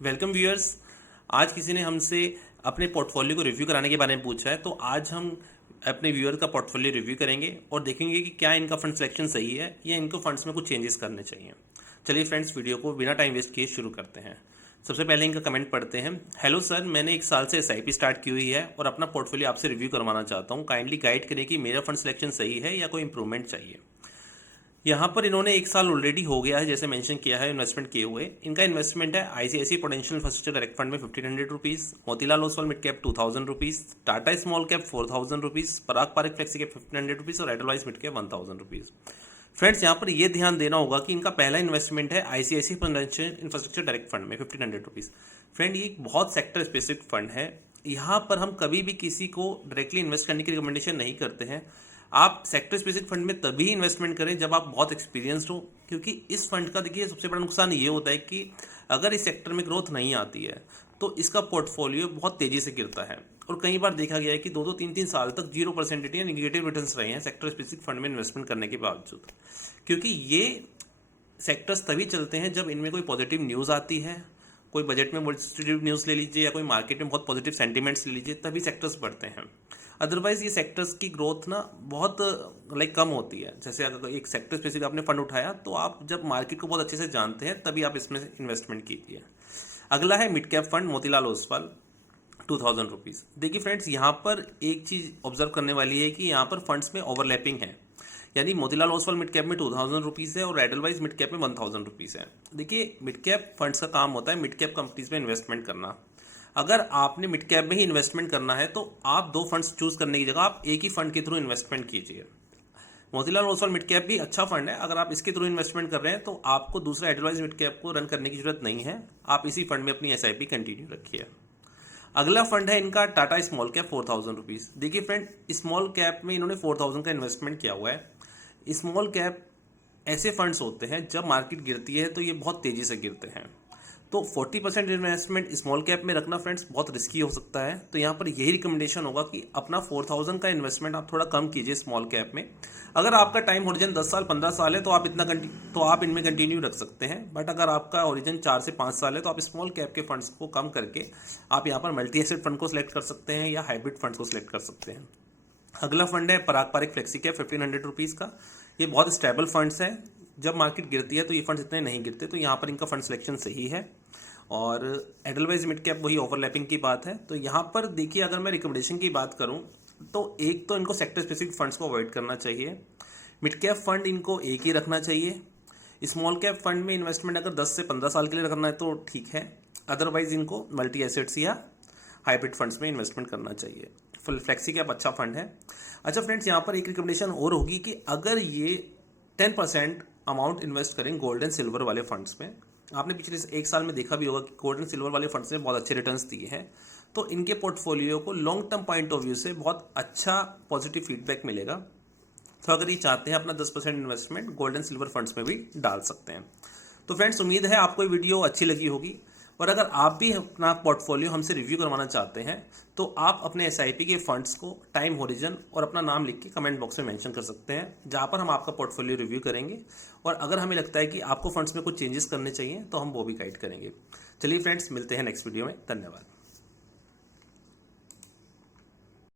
Welcome viewers. आज किसी ने हमसे अपने पोर्टफोलियो को रिव्यू कराने के बारे में पूछा है, तो आज हम अपने व्यूअर का पोर्टफोलियो रिव्यू करेंगे और देखेंगे कि क्या इनका फंड सिलेक्शन सही है या इनको फंड्स में कुछ चेंजेस करने चाहिए। चलिए फ्रेंड्स, वीडियो को बिना टाइम वेस्ट किए शुरू करते हैं। सबसे पहले इनका कमेंट पढ़ते हैं। हेलो सर, मैंने 1 साल से एसआईपी स्टार्ट की हुई है और अपना पोर्टफोलियो आपसे रिव्यू करवाना चाहता हूँ। काइंडली गाइड करें कि मेरा फंड सिलेक्शन सही है या कोई इंप्रूवमेंट चाहिए। यहाँ पर इन्होंने 1 साल ऑलरेडी हो गया है, जैसे मेंशन किया है, इन्वेस्टमेंट किए हुए। इनका इन्वेस्टमेंट है ICICI potential infrastructure direct fund में 1500 rupees, Motilal Oswal mid cap 2000 rupees, Tata small cap 4000 rupees, Parag Parikh flexi cap 1500 rupees और Edelweiss mid cap 1000 rupees. Friends, यहाँ पर ये ध्यान देना होगा कि इनका पहला इन्वेस्टमेंट है ICICI potential infrastructure direct fund में 1500 रुपीज़। फ्रेंड, ये एक बहुत सेक्टर स्पेसिफिक फंड है। यहाँ पर हम कभी भी किसी को डायरेक्टली इन्वेस्ट करने की रिकमेंडेशन नहीं करते हैं। आप सेक्टर स्पेसिफिक फंड में तभी इन्वेस्टमेंट करें जब आप बहुत एक्सपीरियंस्ड हो, क्योंकि इस फंड का देखिए सबसे बड़ा नुकसान ये होता है कि अगर इस सेक्टर में ग्रोथ नहीं आती है तो इसका पोर्टफोलियो बहुत तेजी से गिरता है। और कई बार देखा गया है कि 2-2, 3-3 साल तक 0% या निगेटिव रिटर्न्स रहे हैं सेक्टर स्पेसिफिक फंड में इन्वेस्टमेंट करने के बावजूद, क्योंकि ये सेक्टर्स तभी चलते हैं जब इनमें कोई पॉजिटिव न्यूज़ आती है, कोई बजट में पॉजिटिव न्यूज़ ले लीजिए या कोई मार्केट में बहुत पॉजिटिव सेंटीमेंट्स ले लीजिए, तभी सेक्टर्स बढ़ते हैं। अदरवाइज ये सेक्टर्स की ग्रोथ ना बहुत कम होती है। जैसे अगर एक सेक्टर स्पेसिफिक आपने फंड उठाया तो आप जब मार्केट को बहुत अच्छे से जानते हैं तभी आप इसमें इन्वेस्टमेंट कीजिए। अगला है mid cap fund Motilal Oswal 2000 rupees. देखिए फ्रेंड्स, यहाँ पर एक चीज़ ऑब्जर्व करने वाली है कि यहाँ पर फंड्स में ओवरलैपिंग है, यानी मोतीलाल ओसवाल मिड कैप में 2000 रुपीज़ है और एडलवाइज मिड कैप में 1000 रुपीज़ है। देखिए, मिड कैप फंड्स का काम होता है मिड कैप कंपनीज में इन्वेस्टमेंट करना। अगर आपने मिड कैप में ही इन्वेस्टमेंट करना है तो आप 2 फंड्स चूज करने की जगह आप एक ही फंड के थ्रू इन्वेस्टमेंट कीजिए। मोतीलाल ओसवाल मिड कैप भी अच्छा फंड है, अगर आप इसके थ्रू इन्वेस्टमेंट कर रहे हैं तो आपको दूसरा एडवाइज मिड कैप को रन करने की जरूरत नहीं है। आप इसी फंड में अपनी एसआईपी कंटिन्यू रखिए। अगला फंड है इनका टाटा स्मॉल कैप 4000 रुपीज़। देखिए फ्रेंड, स्मॉल कैप में इन्होंने 4000 का इन्वेस्टमेंट किया हुआ है। स्मॉल कैप ऐसे फंड्स होते हैं जब मार्केट गिरती है तो ये बहुत तेज़ी से गिरते हैं, तो 40% इन्वेस्टमेंट स्मॉल कैप में रखना फ्रेंड्स बहुत रिस्की हो सकता है। तो यहाँ पर यही रिकमेंडेशन होगा कि अपना 4000 का इन्वेस्टमेंट आप थोड़ा कम कीजिए स्मॉल कैप में। अगर आपका टाइम होरिजन 10 साल 15 साल है तो आप इनमें कंटिन्यू रख सकते हैं। बट अगर आपका होरिजन 4 से 5 साल है तो आप स्मॉल कैप के फंड्स को कम करके आप यहाँ पर मल्टी एसेट फंड को सिलेक्ट कर सकते हैं या हाइब्रिड फंड्स को सिलेक्ट कर सकते हैं। अगला फंड है पराग पारिक फ्लेक्सी कैप 1500 रुपीज़ का। ये बहुत स्टेबल फंड्स है, जब मार्केट गिरती है तो ये फंड्स इतने नहीं गिरते, तो यहाँ पर इनका फंड सिलेक्शन सही है। और एडलवाइज मिड कैप वही ओवरलैपिंग की बात है। तो यहाँ पर देखिए, अगर मैं रिकमेंडेशन की बात करूँ तो एक तो इनको सेक्टर स्पेसिफिक फंड्स को अवॉइड करना चाहिए। मिड कैप फंड इनको एक ही रखना चाहिए। स्मॉल कैप फंड में इन्वेस्टमेंट अगर 10 से 15 साल के लिए रखना है तो ठीक है, अदरवाइज इनको मल्टी एसेट्स या हाइब्रिड फंड्स में इन्वेस्टमेंट करना चाहिए। फुल फ्लेक्सी कैप अच्छा फंड है। अच्छा फ्रेंड्स, यहाँ पर एक रिकमेंडेशन और होगी कि अगर ये 10% अमाउंट इन्वेस्ट करें गोल्ड एंड सिल्वर वाले फंड्स में, आपने पिछले 1 साल में देखा भी होगा कि गोल्ड एंड सिल्वर वाले फंड्स ने बहुत अच्छे रिटर्न्स दिए हैं, तो इनके पोर्टफोलियो को long term point of view से बहुत अच्छा पॉजिटिव फीडबैक मिलेगा। तो अगर ये चाहते हैं अपना 10% investment gold and silver funds में भी डाल सकते हैं। तो फ्रेंड्स, उम्मीद है आपको ये वीडियो अच्छी लगी होगी। और अगर आप भी अपना पोर्टफोलियो हमसे रिव्यू करवाना चाहते हैं तो आप अपने एसआईपी के फंड्स को टाइम होरिजन और अपना नाम लिख के कमेंट बॉक्स में मेंशन कर सकते हैं, जहां पर हम आपका पोर्टफोलियो रिव्यू करेंगे। और अगर हमें लगता है कि आपको फंड्स में कुछ चेंजेस करने चाहिए तो हम वो भी गाइड करेंगे। चलिए फ्रेंड्स, मिलते हैं नेक्स्ट वीडियो में। धन्यवाद।